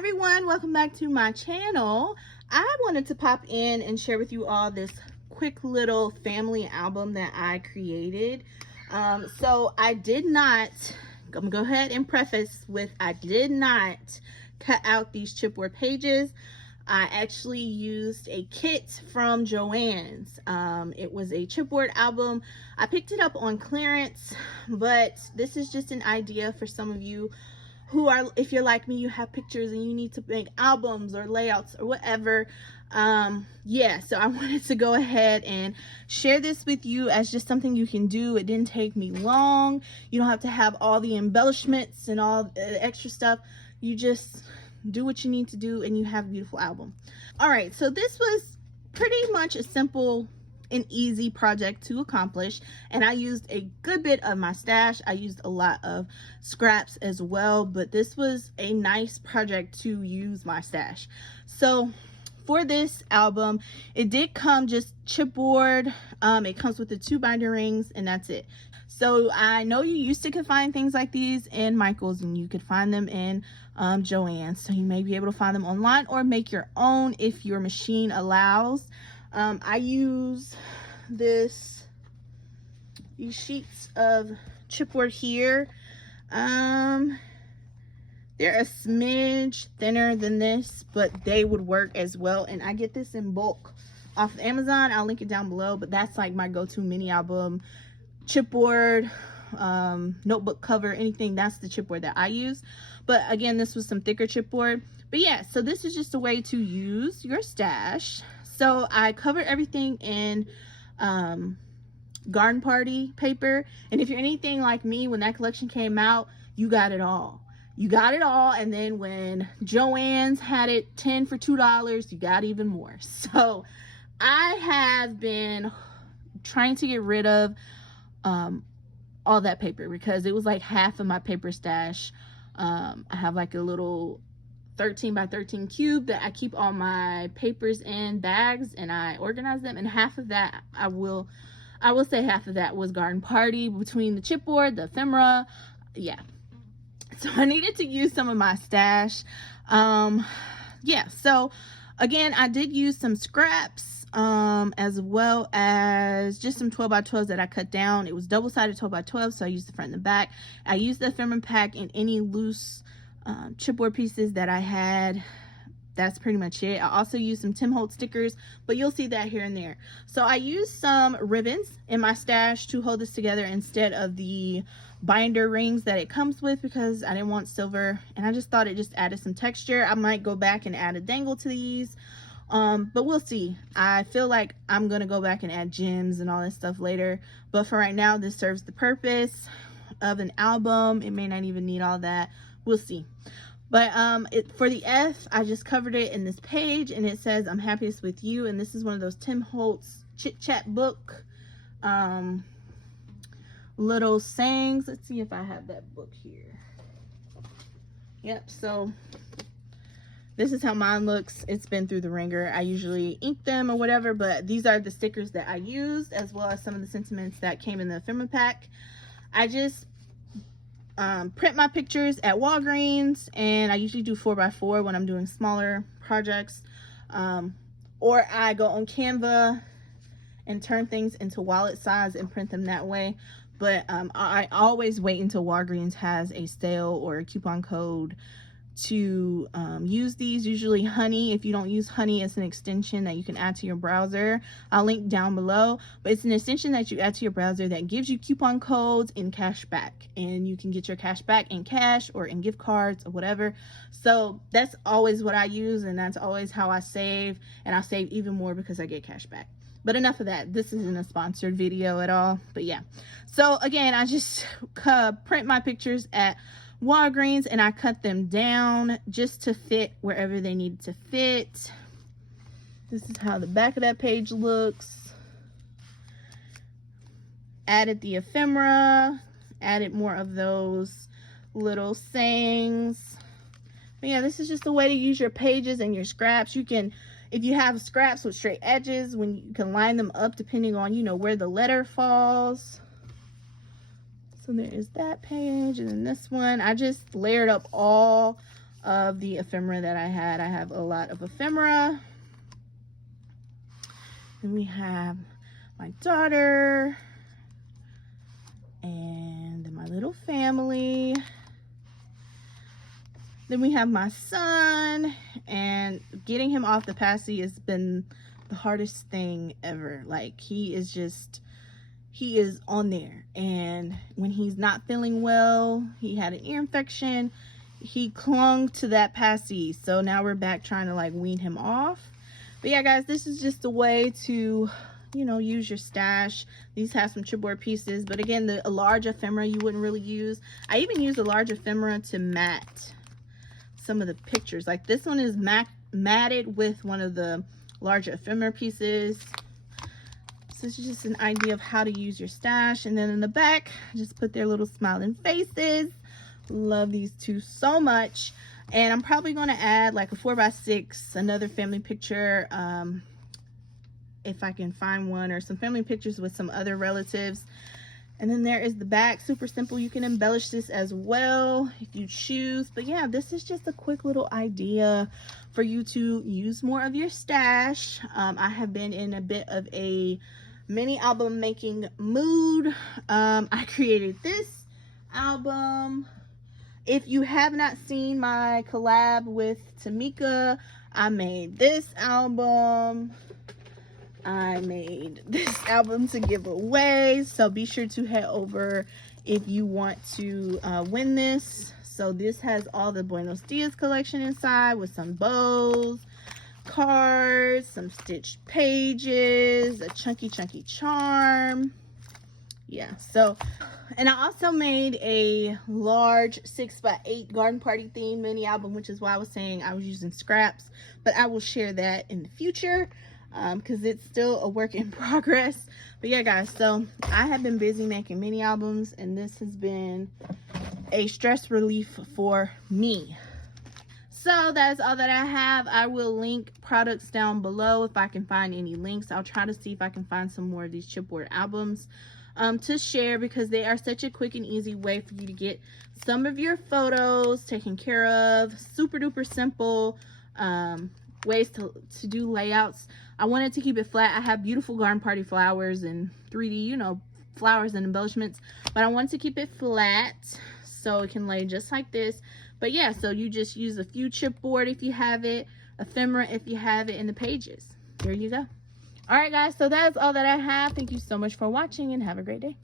everyone, welcome back to my channel. I wanted to pop in and share with you all this quick little family album that I created. So I did not, I'm gonna go ahead and preface with, I did not cut out these chipboard pages. I actually used a kit from Joann's. It was a chipboard album. I picked it up on clearance, but this is just an idea for some of you who are, if you're like me, you have pictures and you need to make albums or layouts or whatever. Yeah, so I wanted to go ahead and share this with you as just something you can do. It didn't take me long. You don't have to have all the embellishments and all the extra stuff. You just do what you need to do and you have a beautiful album. All right, so this was pretty much a simple and easy project to accomplish, and I used a good bit of my stash. I used a lot of scraps as well, but this was a nice project to use my stash. So for this album, it did come just chipboard. It comes with the 2 binder rings, and that's it. So I know you used to could find things like these in Michael's, and you could find them in Joann's, so you may be able to find them online or make your own if your machine allows. I use these sheets of chipboard here. They're a smidge thinner than this, but they would work as well. And I get this in bulk off of Amazon. I'll link it down below, but that's like my go-to mini album chipboard, notebook cover, anything. That's the chipboard that I use. But again, this was some thicker chipboard. But yeah, so this is just a way to use your stash. So I covered everything in garden party paper, and if you're anything like me, when that collection came out, you got it all. You got it all, and then when Joann's had it 10 for $2, you got even more. So I have been trying to get rid of all that paper because it was like half of my paper stash. I have like a little 13 by 13 cube that I keep all my papers in bags and I organize them, and half of that I will say half of that was garden party, between the chipboard, the ephemera. Yeah, so I needed to use some of my stash. Yeah, so again, I did use some scraps as well as just some 12 by 12s that I cut down. It was double-sided 12 by 12, so I used the front and the back. I used the ephemera pack in any loose chipboard pieces that I had. That's pretty much it. I also used some Tim Holtz stickers, but you'll see that here and there. So I used some ribbons in my stash to hold this together instead of the binder rings that it comes with, because I didn't want silver and I just thought it just added some texture. I might go back and add a dangle to these, but we'll see. I feel like I'm gonna go back and add gems and all that stuff later, but for right now, this serves the purpose of an album. It may not even need all that. We'll see. But for the F, I just covered it in this page, and it says, "I'm happiest with you." And this is one of those Tim Holtz chit chat book little sayings. Let's see if I have that book here. Yep, so this is how mine looks. It's been through the ringer. I usually ink them or whatever, but these are the stickers that I used, as well as some of the sentiments that came in the ephemera pack. I just print my pictures at Walgreens, and I usually do 4x4 when I'm doing smaller projects, or I go on Canva and turn things into wallet size and print them that way. But I always wait until Walgreens has a sale or a coupon code to use these. Usually Honey. If you don't use Honey, it's an extension that you can add to your browser. I'll link down below, but it's an extension that you add to your browser that gives you coupon codes and cash back, and you can get your cash back in cash or in gift cards or whatever. So that's always what I use, and that's always how I save, and I save even more because I get cash back. But enough of that. This isn't a sponsored video at all, but yeah. So again, I just print my pictures at Walgreens, and I cut them down just to fit wherever they needed to fit. This is how the back of that page looks. Added the ephemera, added more of those little sayings. But yeah, this is just a way to use your pages and your scraps. You can, if you have scraps with straight edges, when you can line them up depending on, you know, where the letter falls. So there is that page, and then this one, I just layered up all of the ephemera that I had. I have a lot of ephemera. Then we have my daughter and then my little family. Then we have my son, and getting him off the passy has been the hardest thing ever. Like, he is on there, and when he's not feeling well, he had an ear infection, he clung to that passy. So now we're back trying to like wean him off. But yeah, guys, this is just a way to, you know, use your stash. These have some chipboard pieces, but again, the large ephemera you wouldn't really use. I even use a large ephemera to mat some of the pictures. Like this one is matted with one of the larger ephemera pieces. So this is just an idea of how to use your stash. And then in the back, just put their little smiling faces. Love these two so much. And I'm probably going to add like a 4x6, another family picture, if I can find one, or some family pictures with some other relatives. And then there is the back. Super simple. You can embellish this as well if you choose. But yeah, this is just a quick little idea for you to use more of your stash. I have been in a bit of a mini album making mood. I created this album. If you have not seen my collab with Tamika, I made this album. I made this album to give away, so be sure to head over if you want to win this. So this has all the Buenos Dias collection inside with some bows, cards, some stitched pages, a chunky charm. Yeah, so, and I also made a large 6x8 garden party themed mini album, which is why I was saying I was using scraps, but I will share that in the future because it's still a work in progress. But yeah, guys, so I have been busy making mini albums, and this has been a stress relief for me. So that's all that I have. I will link products down below if I can find any links. I'll try to see if I can find some more of these chipboard albums to share, because they are such a quick and easy way for you to get some of your photos taken care of. Super duper simple ways to do layouts. I wanted to keep it flat. I have beautiful garden party flowers and 3D, you know, flowers and embellishments, but I wanted to keep it flat so it can lay just like this. But yeah, so you just use a few chipboard if you have it, ephemera if you have it, in the pages. There you go. All right, guys, so that's all that I have. Thank you so much for watching, and have a great day.